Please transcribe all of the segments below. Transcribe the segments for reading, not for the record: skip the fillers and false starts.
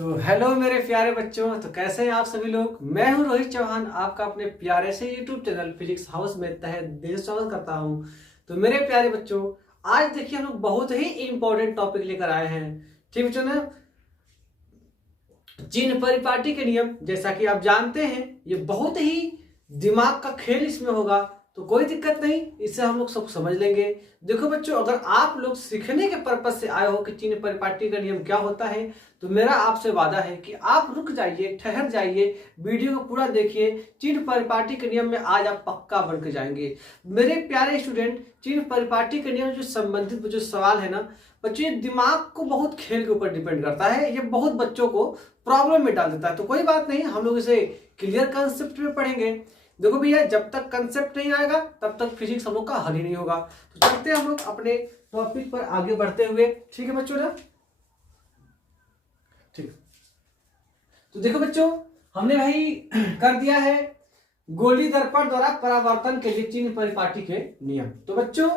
तो हेलो मेरे प्यारे बच्चों, तो कैसे हैं आप सभी लोग। मैं हूं रोहित चौहान, आपका अपने प्यारे से यूट्यूब चैनल फिजिक्स हाउस में तहे दिल से स्वागत करता हूं। तो मेरे प्यारे बच्चों, आज देखिए हम लोग बहुत ही इंपॉर्टेंट टॉपिक लेकर आए हैं। ठीक बच्चों ना, चिन्ह परिपाटी के नियम, जैसा कि आप जानते हैं ये बहुत ही दिमाग का खेल इसमें होगा, तो कोई दिक्कत नहीं, इससे हम लोग सब समझ लेंगे। देखो बच्चों, अगर आप लोग सीखने के पर्पज से आए हो कि चिन्ह परिपाटी का नियम क्या होता है, तो मेरा आपसे वादा है कि आप रुक जाइए, ठहर जाइए, वीडियो को पूरा देखिए। चिन्ह परिपाटी के नियम में आज आप पक्का बन के जाएंगे। मेरे प्यारे स्टूडेंट, चिन्ह परिपाटी के नियम जो संबंधित जो सवाल है ना बच्चों, ये दिमाग को बहुत खेल के ऊपर डिपेंड करता है, ये बहुत बच्चों को प्रॉब्लम में डाल देता है। तो कोई बात नहीं, हम लोग इसे क्लियर कंसेप्ट में पढ़ेंगे। देखो भैया, जब तक कंसेप्ट नहीं आएगा तब तक फिजिक्स हम लोग का हल ही नहीं होगा। तो चलते हैं हम लोग अपने टॉपिक पर आगे बढ़ते हुए। ठीक है बच्चों ना, ठीक। तो देखो बच्चों, हमने भाई कर दिया है गोली दर्पण द्वारा परावर्तन के लिए चिन्ह परिपाटी के नियम। तो बच्चों,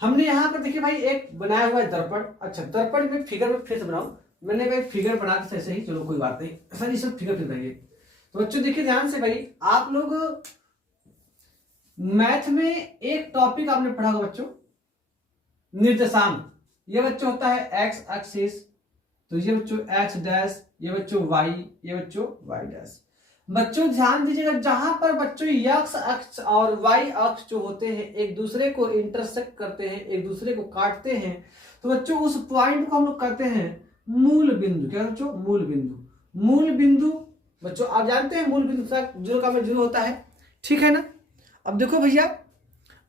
हमने यहाँ पर देखिए भाई एक बनाया हुआ है दर्पण। अच्छा, दर्पण में फिगर में फिर से बनाओ। मैंने भाई फिगर बना दी ऐसे ही, चलो कोई बात नहीं, ऐसा नहीं सब फिगर फिर बनाइए। तो बच्चों देखिए ध्यान से भाई, आप लोग मैथ में एक टॉपिक आपने पढ़ा होगा बच्चों, निर्देशांक। ये बच्चों होता है एक्स एक्सिस, तो ये बच्चों एक्स डैश, ये बच्चों वाई, ये बच्चों वाई डैश। बच्चों ध्यान दीजिएगा, जहां पर बच्चों एक्स अक्ष और वाई अक्ष जो होते हैं एक दूसरे को इंटरसेक्ट करते हैं, एक दूसरे को काटते हैं, तो बच्चों उस पॉइंट को हम लोग कहते हैं मूल बिंदु। क्या बच्चों? मूल बिंदु। मूल बिंदु बच्चों आप जानते हैं, मूल बिंदु तक जीरो का जीरो होता है, ठीक है ना। अब देखो भैया,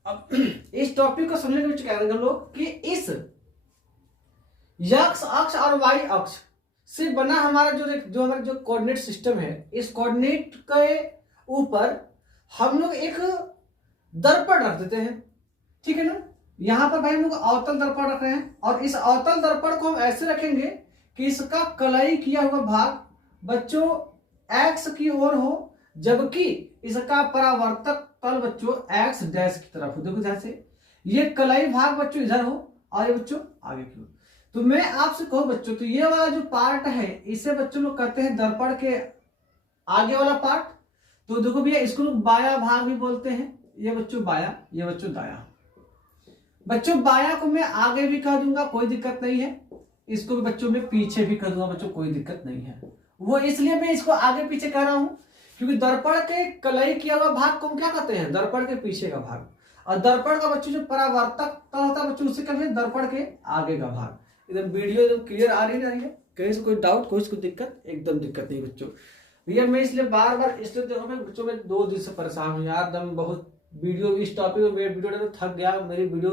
अब इस टॉपिक को समझने के लिए क्या करेंगे हम लोग कि इस एक्स अक्ष और वाई अक्ष से बना हमारा हमारा जो कोऑर्डिनेट सिस्टम है, इस कोऑर्डिनेट के ऊपर हम लोग एक दर्पण रख देते हैं, ठीक है ना। यहां पर भाई हम लोग अवतल दर्पण रख रहे हैं, और इस अवतल दर्पण को हम ऐसे रखेंगे कि इसका कलाई किया हुआ भाग बच्चों एक्स की ओर हो, जबकि इसका परावर्तक तल बच्चों एक्स डैश की तरफ हो। देखो ध्यान से, ये कलाई भाग बच्चों इधर हो और ये बच्चों आगे की ओर। तो मैं आपसे कहूं बच्चों, तो ये वाला जो पार्ट है इसे बच्चों लोग कहते हैं दर्पण के आगे वाला पार्ट। तो देखो भैया, इसको लोग बाया भाग भी बोलते हैं। ये बच्चों बाया, ये बच्चों दाया। बच्चों बाया को मैं आगे भी कह दूंगा, कोई दिक्कत नहीं है। इसको भी बच्चों में पीछे भी कह दूंगा बच्चों, कोई दिक्कत नहीं है। वो इसलिए मैं इसको आगे पीछे कह रहा हूं क्योंकि दर्पण के कलाई किया हुआ भाग को हम क्या कहते हैं? दर्पण के पीछे का भाग। और दर्पण का बच्चों जो परावर्तक तल होता है बच्चों, उसे कहते हैं दर्पण के आगे का भाग। एकदम वीडियो एकदम क्लियर आ रही है, कहीं से कोई डाउट, कोई दिक्कत? एकदम दिक्कत नहीं बच्चों। भैया मैं इसलिए बार बार इसलिए देखो मैं बच्चों में 2 दिन से परेशान हूँ यार, दम बहुत वीडियो इस टॉपिक में वीडियो तो थक गया। मेरी वीडियो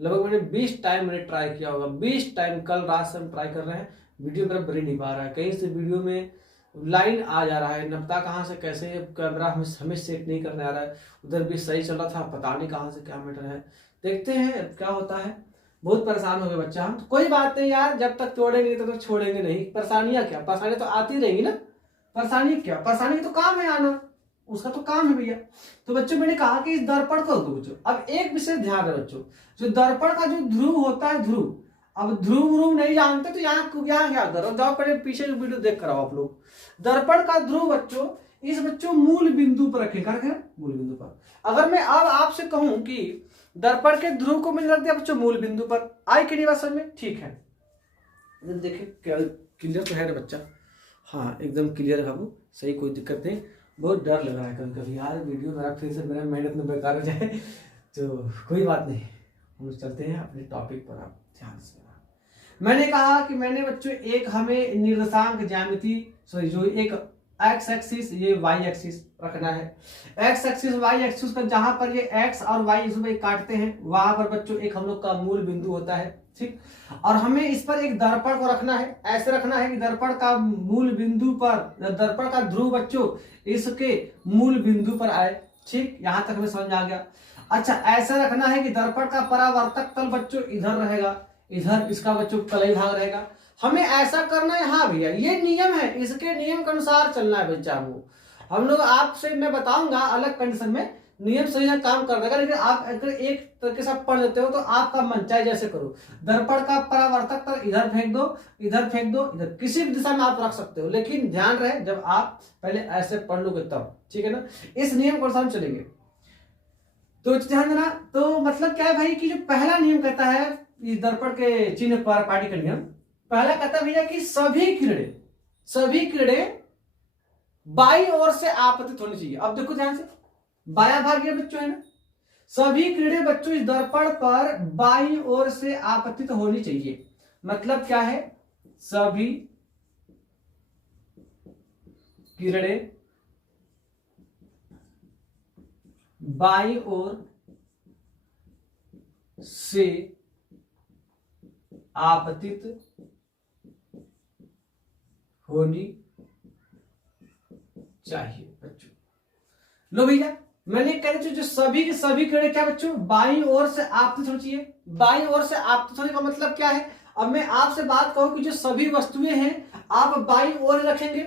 लगभग मैंने 20 टाइम मैंने ट्राई किया होगा, 20 टाइम। कल रात से हम ट्राई कर रहे हैं, वीडियो मेरा बन ही नहीं पा रहा है। कहीं से वीडियो में लाइन आ जा रहा है, नपता कहाँ से कैसे, कैमरा हमें सेट नहीं करने आ रहा है। उधर भी सही चल रहा था, पता नहीं कहाँ से क्या मैटर है। देखते हैं क्या होता है। बहुत परेशान हो गए बच्चा हम। तो कोई बात नहीं यार, जब तक तोड़ेंगे तब तक छोड़ेंगे नहीं। परेशानियां क्या, परेशानी तो आती रहेंगी ना। परेशानी क्या, परेशानी तो काम है आना, उसका तो काम है भैया। तो बच्चों मैंने कहा कि इस दर्पण को दो बच्चों। अब एक विषय ध्यान है बच्चों, जो दर्पण का जो ध्रुव होता है, ध्रुव, अब ध्रुव नहीं जानते तो यहाँ क्या करो, जाओ पहले पीछे जो वीडियो देख कर आओ आप लोग। दर्पण का ध्रुव बच्चों इस बच्चों मूल बिंदु पर रखेगा, मूल बिंदु पर। अगर मैं अब आपसे कहूं कि दर्पण के ध्रुव को मैंने रख दिया बच्चों मूल बिंदु पर, आई कि नहीं बात समझ में? ठीक है, देखिए क्लियर तो है ना बच्चा? हाँ एकदम क्लियर है बाबू, सही, कोई दिक्कत नहीं। बहुत डर लग रहा है कभी कभी यार, वीडियो मेरा फिर से मेरा मेहनत में बेकार हो जाए, तो कोई बात नहीं, हम चलते हैं अपने टॉपिक पर। आप ध्यान से, मैंने कहा कि मैंने बच्चों एक हमें निर्देशांक ज्यामिति, सॉरी जो एक एक्स एक्सिस, ये वाई एक्सिस रखना है। एक्स एक्सिस वाई एक्सिस पर जहां पर ये एक्स और वाई इसमें काटते हैं, वहां पर बच्चों एक हम लोग का मूल बिंदु होता है, ठीक। और हमें इस पर एक दर्पण को रखना है, ऐसे रखना है कि दर्पण का मूल बिंदु पर, दर्पण का ध्रुव बच्चों इसके मूल बिंदु पर आए, ठीक। यहां तक हमें समझ आ गया। अच्छा, ऐसा रखना है कि दर्पण का परावर्तक तल बच्चों इधर रहेगा, इधर इसका बच्चों कलाई भाग रहेगा। हमें ऐसा करना है। हाँ भैया, ये नियम है, इसके नियम के अनुसार चलना है बच्चा को। हम लोग आपसे मैं बताऊंगा अलग कंडीशन में नियम सही से काम कर देगा। लेकिन आप अगर एक तरीके से आप पढ़ लेते हो तो आपका मन चाहे जैसे करो, दर्पण का परावर्तक तल इधर फेंक दो, इधर फेंक दो, इधर किसी भी दिशा में आप रख सकते हो, लेकिन ध्यान रहे जब आप पहले ऐसे पढ़ लोगे तब, ठीक है ना। इस नियम को हम चलेंगे तो ध्यान देना। तो मतलब क्या है भाई कि जो पहला नियम कहता है इस दर्पण के चिन्ह पर पार्टी का नियम, पहला कहता है भैया कि सभी किरणें बाई ओर से आपतित होनी चाहिए। अब देखो ध्यान से, बाया भाग ये बच्चों है ना, सभी किरणें बच्चों इस दर्पण पर बाई ओर से आपतित होनी चाहिए। मतलब क्या है, सभी किरणें बाई ओर से आपतित होनी चाहिए बच्चों। लो भैया, मैंने कह दिया जो सभी की सभी किरणें क्या बच्चों, बाईं ओर से आपतित होनी चाहिए। बाईं ओर से आपतित होने का मतलब क्या है, अब मैं आपसे बात कहूं कि जो सभी वस्तुएं हैं आप बाईं ओर रखेंगे।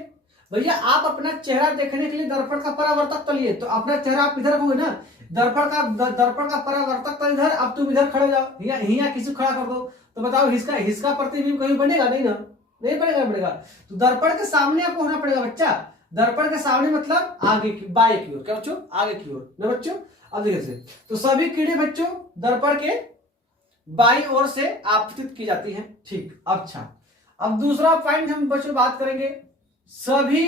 भैया आप अपना चेहरा देखने के लिए दर्पण का परावर्तक तल लिए, तो अपना चेहरा आप इधर रखोगे ना, दर्पण का परावर्तक तल इधर, अब तुम इधर खड़े हो जाओ, हिया किसी खड़ा कर दो, तो बताओ हिसका प्रतिबिंब कहीं बनेगा? नहीं ना, नहीं बनेगा। तो दर्पण के सामने आपको होना पड़ेगा बच्चा, दर्पण के सामने मतलब आगे की, बाएं की ओर, क्या बच्चों, आगे की ओर ना बच्चों। अब देखिए से, तो सभी किरणें बच्चों दर्पण के बाईं ओर से आपतित की जाती हैं। ठीक, अच्छा अब दूसरा पॉइंट हम बच्चों बात करेंगे, सभी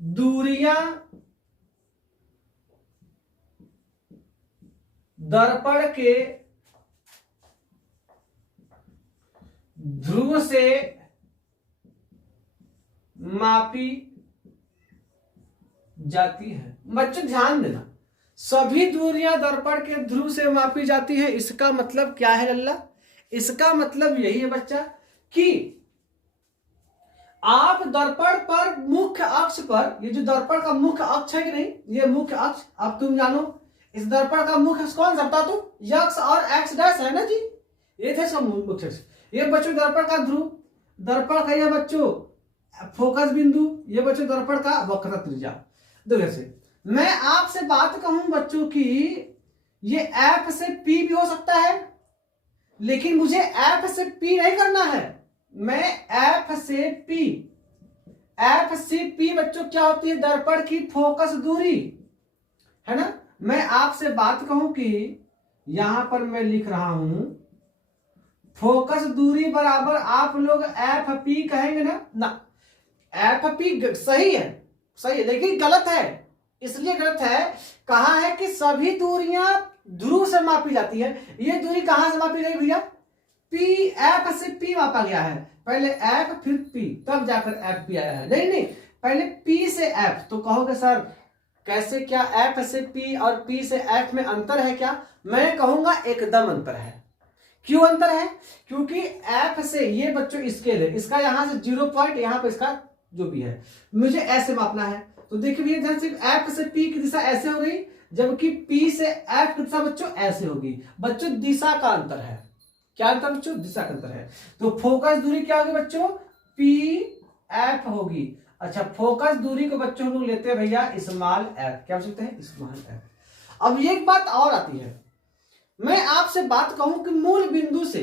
दूरियां दर्पण के ध्रुव से मापी जाती है। बच्चों ध्यान देना, सभी दूरियां दर्पण के ध्रुव से मापी जाती है। इसका मतलब क्या है लल्ला, इसका मतलब यही है बच्चा कि आप दर्पण पर मुख्य अक्ष पर, ये जो दर्पण का मुख्य अक्ष है कि नहीं, ये मुख्य अक्ष, अब तुम जानो इस दर्पण का मुख्य अक्ष कौन सा बता, तो यक्स और एक्स डैश है ना जी, ये थे इसका मुख्य अक्ष। ये बच्चों दर्पण का ध्रुव, दर्पण का ये बच्चों फोकस बिंदु, ये बच्चों दर्पण का वक्रता त्रिज्या। देखो से मैं आपसे बात कहूं बच्चों की ये एफ से पी भी हो सकता है, लेकिन मुझे एफ से पी नहीं करना है, मैं एफ से पी बच्चों क्या होती है, दर्पण की फोकस दूरी है ना। मैं आपसे बात कहूं कि यहां पर मैं लिख रहा हूं फोकस दूरी बराबर आप लोग एफ पी कहेंगे ना एफ पी सही है लेकिन गलत है। इसलिए गलत है, कहा है कि सभी दूरियां ध्रुव से मापी जाती है। ये दूरी कहां से मापी गई भैया, पी, एफ से पी मापा गया है, पहले एफ फिर पी तब जाकर एफ पी आया है। नहीं पहले पी से एफ, तो कहोगे सर कैसे, क्या एफ से पी और पी से एफ में अंतर है क्या? मैं कहूंगा एकदम अंतर है। क्यों अंतर है? क्योंकि एफ से ये बच्चों स्केल है, इसका यहां से 0 पॉइंट, यहां पर इसका जो भी है मुझे ऐसे मापना है। तो देखिए भैया ध्यान से, एफ से पी की दिशा ऐसे हो गई, जबकि पी से एफ की दिशा बच्चों ऐसे होगी। बच्चों दिशा का अंतर है, क्या अंतर बच्चों, दिशा का अंतर है। तो फोकस दूरी क्या होगी बच्चों, पी एफ होगी। अच्छा फोकस दूरी को बच्चों हम लोग लेते हैं भैया स्मॉल एफ, क्या बोलते हैं, स्मॉल एफ। अब एक बात और आती है, मैं आपसे बात कहूं कि मूल बिंदु से,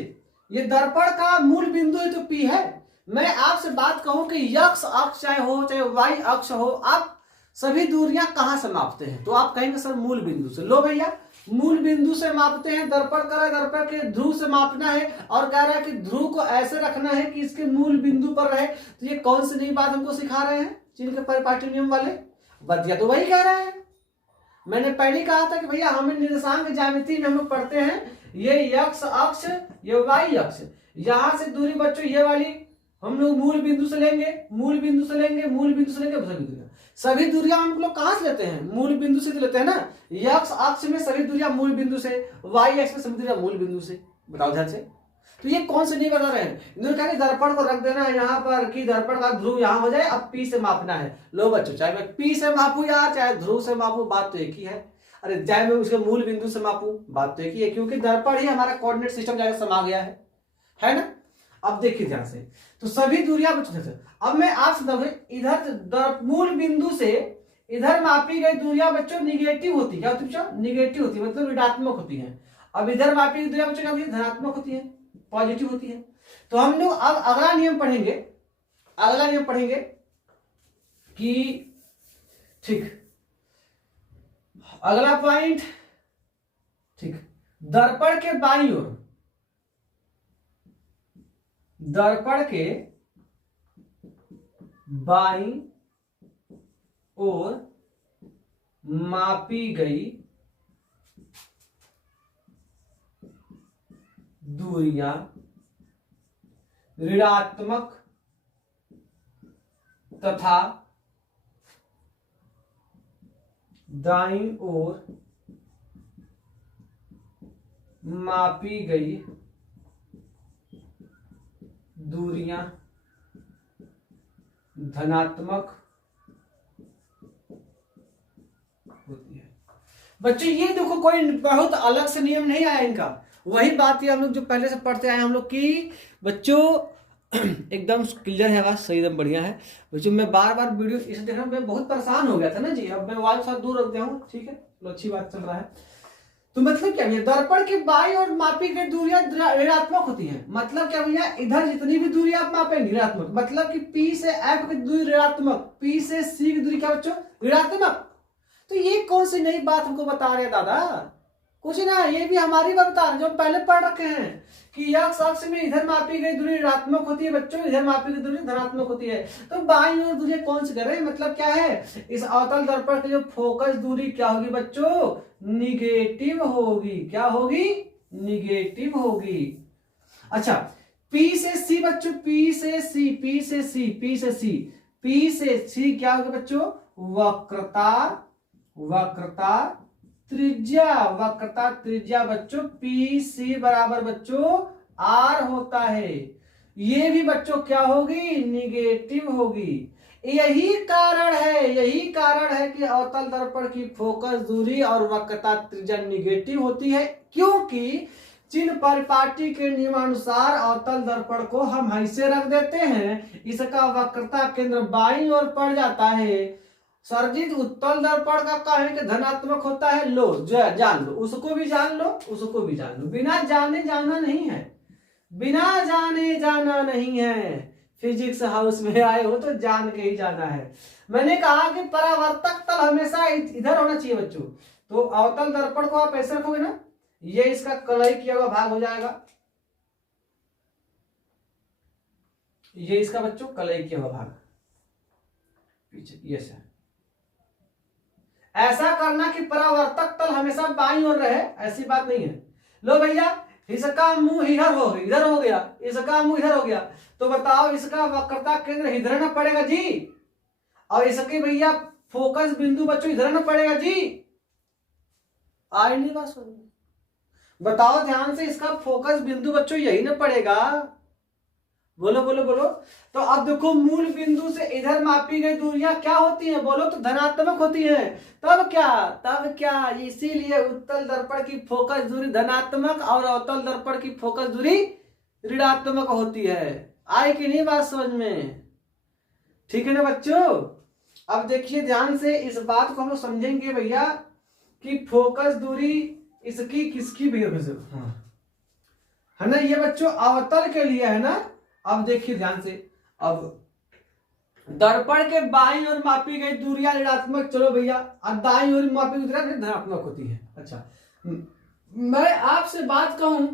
ये दर्पण का मूल बिंदु है तो पी है, मैं आपसे बात कहूं कि यक्स अक्ष चाहे हो चाहे वाई अक्ष हो, आप सभी दूरियां कहां से मापते हैं, तो आप कहेंगे सर मूल बिंदु से। लो भैया मूल बिंदु से मापते हैं, दर्पण कर रहा है, दर्पण के ध्रुव से मापना है और कह रहा है कि ध्रुव को ऐसे रखना है कि इसके मूल बिंदु पर रहे। तो ये कौन सी नई बात हमको सिखा रहे हैं चिन्ह के परिपाटी नियम वाले, बदिया तो वही कह रहे हैं। मैंने पहले कहा था कि भैया हमें निर्देशांक ज्यामिति में हम लोग पढ़ते हैं, ये यक्स अक्ष ये वाई अक्ष, यहां से दूरी बच्चों ये वाली हम लोग मूल बिंदु से लेंगे, सभी दूरियां हम लोग कहां से लेते हैं, मूल बिंदु से लेते हैं ना। यक्स अक्ष में सभी दूरियां मूल बिंदु से, वाई अक्ष में सभी दूरियां मूल बिंदु से। बताओ ध्यान से, तो ये कौन से नहीं बता रहे हैं, इन्होंने कहा कि दर्पण को रख देना है यहाँ पर कि दर्पण का ध्रुव यहाँ हो जाए, अब पी से मापना है। लो बच्चों चाहे मैं पी से मापू या चाहे ध्रुव से मापू, बात तो एक ही है। अरे चाहे मैं उसके मूल बिंदु से मापू, बात तो एक ही है, क्योंकि दर्पण ही हमारा कोऑर्डिनेट सिस्टम जाकर समा गया है ना। अब देखिए ध्यान से, तो सभी दूरियां बच्चों से, अब मैं आपसे इधर मूल बिंदु से इधर मापी गई दूरियां बच्चों निगेटिव होती है। क्या होती है बच्चों? निगेटिव होती है, मतलब ऋणात्मक होती है। अब इधर मापी गई दूरियां बच्चों क्या होती है? धनात्मक होती है, पॉजिटिव होती है। तो हम लोग अब अगला नियम पढ़ेंगे, अगला नियम पढ़ेंगे कि ठीक, अगला पॉइंट, ठीक, दर्पण के बाईं ओर, दर्पण के बाईं ओर मापी गई दूरियां ऋणात्मक तथा दाईं ओर मापी गई दूरियां धनात्मक होती है। बच्चों ये देखो कोई बहुत अलग से नियम नहीं आया इनका, वही बात है हम लोग जो पहले से पढ़ते आए हम लोग की बच्चों एकदम क्लियर है, बात सही एकदम बढ़िया है बच्चों। मैं बार बार वीडियो इसे देख रहा हूँ, मैं बहुत परेशान हो गया था ना जी। अब मैं मोबाइल साथ दूर रख दिया हूँ, ठीक है, तो अच्छी बात चल रहा है। तो मतलब क्या भैया, दर्पण के बाईं ओर मापी गई दूरियां ऋणात्मक होती हैं। मतलब क्या भैया, इधर जितनी भी दूरी आप मापेंगे ऋणात्मक, मतलब कि P से F की दूरी ऋणात्मक, P से C की दूरी क्या बच्चों? ऋणात्मक। तो ये कौन सी नई बात हमको बता रहे हैं दादा? कुछ ना, ये भी हमारी बात बता रहे जो हम पहले पढ़ रखे हैं कि यह अक्ष में इधर मापी गई दूरी ऋणात्मक होती है बच्चों, इधर मापी गई दूरी धनात्मक होती है। तो बाईं ओर दूरी कौन सी करें, मतलब क्या है, इस अवतल दर्पण की जो फोकस दूरी क्या होगी बच्चों? निगेटिव होगी। क्या होगी? निगेटिव होगी। अच्छा, P से C बच्चों, P से C, P से C, P से C, P से C क्या होगा बच्चों? वक्रता, वक्रता त्रिज्या, वक्रता त्रिज्या बच्चों PC बराबर बच्चों R होता है। ये भी बच्चों क्या होगी? निगेटिव होगी। यही कारण है कि अवतल दर्पण की फोकस दूरी और वक्रता त्रिज्या निगेटिव होती है, क्योंकि चिन्ह परिपाटी के नियमानुसार अवतल दर्पण को हम ऐसे रख देते हैं, इसका वक्रता केंद्र बाईं ओर पड़ जाता है। सर जी उत्तल दर्पण का कहे कि धनात्मक होता है, लो जान लो, उसको भी जान लो, उसको भी जान लो, बिना जाने जाना नहीं है, बिना जाने जाना नहीं है। फिजिक्स हाउस में आए हो तो जान के ही जाना है। मैंने कहा कि परावर्तक तल हमेशा इधर होना चाहिए बच्चों। तो अवतल दर्पण को आप ऐसे रखोगे ना, ये इसका कलई किया हुआ भाग हो जाएगा, ये इसका बच्चों कलई किया हुआ भाग पीछे, ये सर ऐसा करना कि परावर्तक तल हमेशा बाईं ओर रहे, ऐसी बात नहीं है। लो भैया, इसका मुंह इधर हो गया, इसका मुंह इधर हो गया, तो बताओ इसका वक्रता केंद्र इधर ना पड़ेगा जी, और इसके भैया फोकस बिंदु बच्चों इधर ना पड़ेगा जी। आई नहीं बात सुन, बताओ ध्यान से, इसका फोकस बिंदु बच्चों यही ना पड़ेगा। बोलो बोलो बोलो। तो अब देखो मूल बिंदु से इधर मापी गई दूरियां क्या होती हैं? बोलो तो धनात्मक होती हैं। तब क्या इसीलिए उत्तल दर्पण की फोकस दूरी धनात्मक और अवतल दर्पण की फोकस दूरी ऋणात्मक होती है। आई कि नहीं बात समझ में? ठीक है ना बच्चों? अब देखिए ध्यान से, इस बात को हम लोग समझेंगे भैया कि फोकस दूरी इसकी किसकी भी है ना, ये बच्चों अवतल के लिए है ना। अब देखिए ध्यान से, अब दर्पण के बाईं ओर मापी गई दूरियां ऋणात्मक, चलो भैया, और दाईं ओर मापी गई दूरियां धनात्मक होती है। अच्छा, मैं आपसे बात कहूं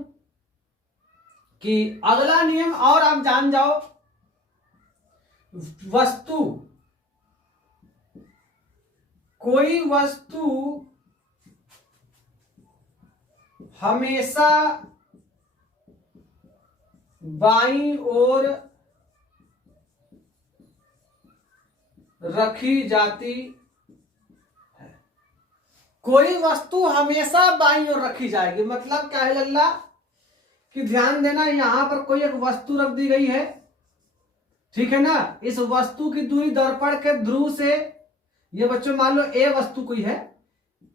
कि अगला नियम और आप जान जाओ, वस्तु, कोई वस्तु हमेशा बाईं ओर रखी जाती है। कोई वस्तु हमेशा बाईं ओर रखी जाएगी, मतलब क्या है लल्ला कि ध्यान देना, यहां पर कोई एक वस्तु रख दी गई है, ठीक है ना। इस वस्तु की दूरी दर्पण के ध्रुव से, ये बच्चों मान लो ए वस्तु कोई है,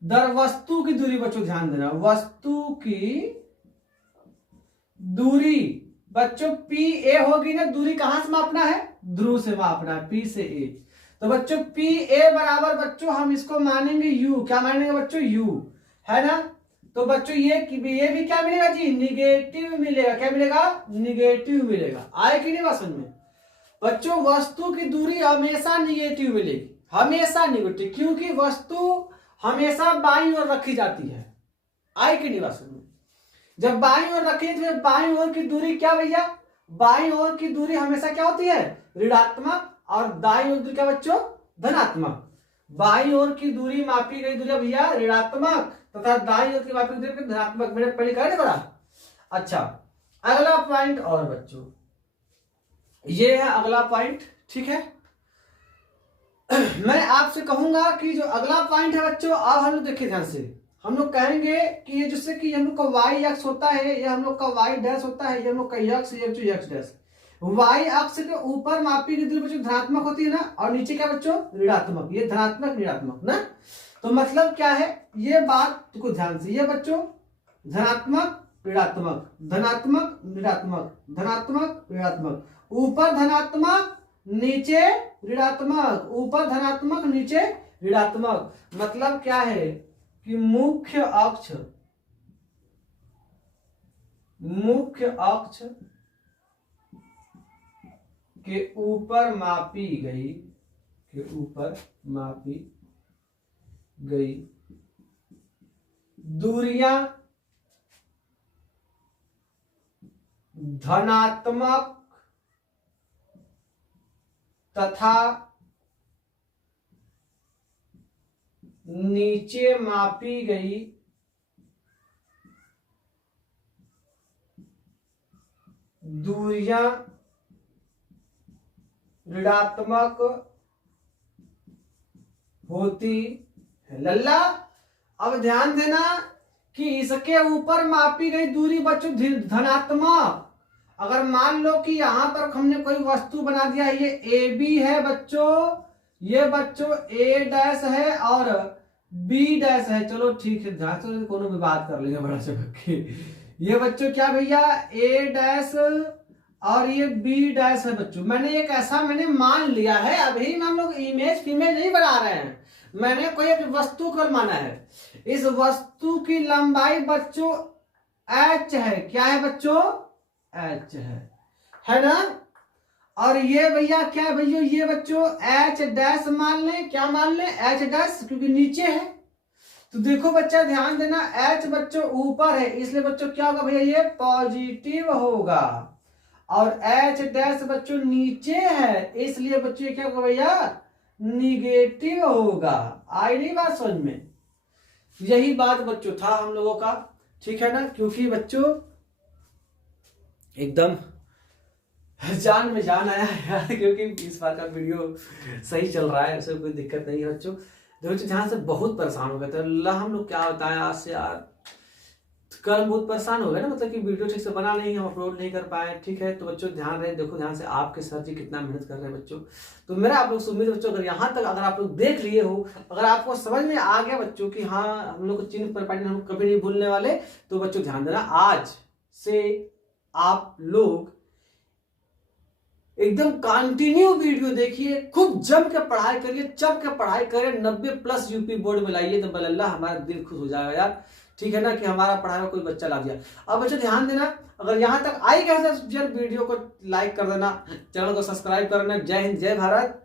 वस्तु की दूरी बच्चों ध्यान देना, वस्तु की दूरी बच्चों पी ए होगी ना, दूरी कहां से मापना है? ध्रुव से मापना है, पी से ए। तो बच्चों पी ए बराबर बच्चों हम इसको मानेंगे यू, क्या मानेंगे बच्चों, यू, है ना। तो बच्चों ये भी क्या मिलेगा जी, निगेटिव मिलेगा, क्या मिलेगा, निगेटिव मिलेगा। आए कि नहीं बात समझ में बच्चों, वस्तु की दूरी हमेशा निगेटिव मिलेगी, हमेशा निगेटिव, क्योंकि वस्तु हमेशा बाईं ओर रखी जाती है। आए कि नहीं बात समझ में, जब बाईं ओर रखी तो बाईं ओर की दूरी क्या भैया, बाईं ओर की दूरी हमेशा क्या होती है, ऋणात्मक, और दाईं ओर की क्या बच्चों, धनात्मक। बाईं ओर की दूरी मापी गई दूरी भैया ऋणात्मक तथा दाईं ओर की मापी गई दूरी धनात्मक। मैंने पहले कहा ना बड़ा। अच्छा अगला पॉइंट और बच्चों ये है अगला पॉइंट, ठीक है। मैं आपसे कहूंगा कि जो अगला पॉइंट है बच्चों, अब हम लोग देखिए ध्यान से, हम लोग कहेंगे कि ये जिससे कि हम लोग का वाई अक्ष होता है, ये हम लोग का वाई डैश होता है, ये हम लोग का यक्ष, ये यक्ष डैश। वाई अक्ष के ऊपर मापी गई दूरी बच्चों धनात्मक होती है ना, और नीचे क्या बच्चों, ऋणात्मक, ये धनात्मक ऋणात्मक ना। तो मतलब क्या है, ये बात को ध्यान से, ये बच्चों धनात्मक ऋणात्मक, धनात्मक ऋणात्मक, धनात्मक ऋणात्मक, ऊपर धनात्मक नीचे ऋणात्मक, ऊपर धनात्मक नीचे ऋणात्मक। मतलब क्या है कि मुख्य अक्ष के ऊपर मापी गई दूरियां धनात्मक तथा नीचे मापी गई दूरियां ऋणात्मक होती है। लल्ला अब ध्यान देना कि इसके ऊपर मापी गई दूरी बच्चों धनात्मक, अगर मान लो कि यहां पर हमने कोई वस्तु बना दिया है, ये ए बी है बच्चों, ये बच्चों ए डैश है और बी डैश है, चलो ठीक है ध्यान से कोनो भी बात कर लेंगे बड़ा से के। ये बच्चों क्या भैया ए डैश और ये बी डैश है बच्चों, मैंने एक ऐसा मैंने मान लिया है, अभी हम लोग इमेज फीमेज नहीं बना रहे हैं, मैंने कोई एक वस्तु को माना है। इस वस्तु की लंबाई बच्चों h है, क्या है बच्चों, h है ना। और ये भैया क्या है भैया, ये बच्चों h डैश मान लें, क्या मान लें, h डैश, क्योंकि नीचे है। तो देखो बच्चा ध्यान देना, h बच्चों ऊपर है, इसलिए बच्चों क्या होगा भैया, ये पॉजिटिव होगा, और h डैश बच्चों नीचे है, इसलिए बच्चों क्या होगा भैया, निगेटिव होगा। आई नहीं बात समझ में, यही बात बच्चों था हम लोगों का, ठीक है ना। क्योंकि बच्चों एकदम जान में जान आया यार, क्योंकि इस बार का वीडियो सही चल रहा है, उसमें कोई दिक्कत नहीं है बच्चों। बच्चों ध्यान से बहुत परेशान हो गए थे, अल्लाह हम लोग क्या बताएं आज से यार, कल बहुत परेशान हो गए ना, मतलब कि वीडियो ठीक से बना नहीं, हम अपलोड नहीं कर पाए, ठीक है। तो बच्चों ध्यान रहे, देखो ध्यान से, आपके सर जी कितना मेहनत कर रहे हैं बच्चों। तो मेरा आप लोग से उम्मीद बच्चों, अगर यहाँ तक अगर आप लोग देख लिए हो, अगर आपको समझ में आ गया बच्चों कि हाँ हम लोग को चिन्ह पर पैटर्न हम कभी नहीं भूलने वाले, तो बच्चों ध्यान देना, आज से आप लोग एकदम कंटिन्यू वीडियो देखिए, खूब जम के पढ़ाई करिए, चम के पढ़ाई करें, 90+ यूपी बोर्ड में लाइए, तो अल्लाह हमारा दिल खुश हो जाएगा यार, ठीक है ना, कि हमारा पढ़ाई में कोई बच्चा ला दिया। अब बच्चों ध्यान देना, अगर यहाँ तक आई गया वीडियो को लाइक कर देना, चैनल को सब्सक्राइब करना। जय हिंद, जय भारत।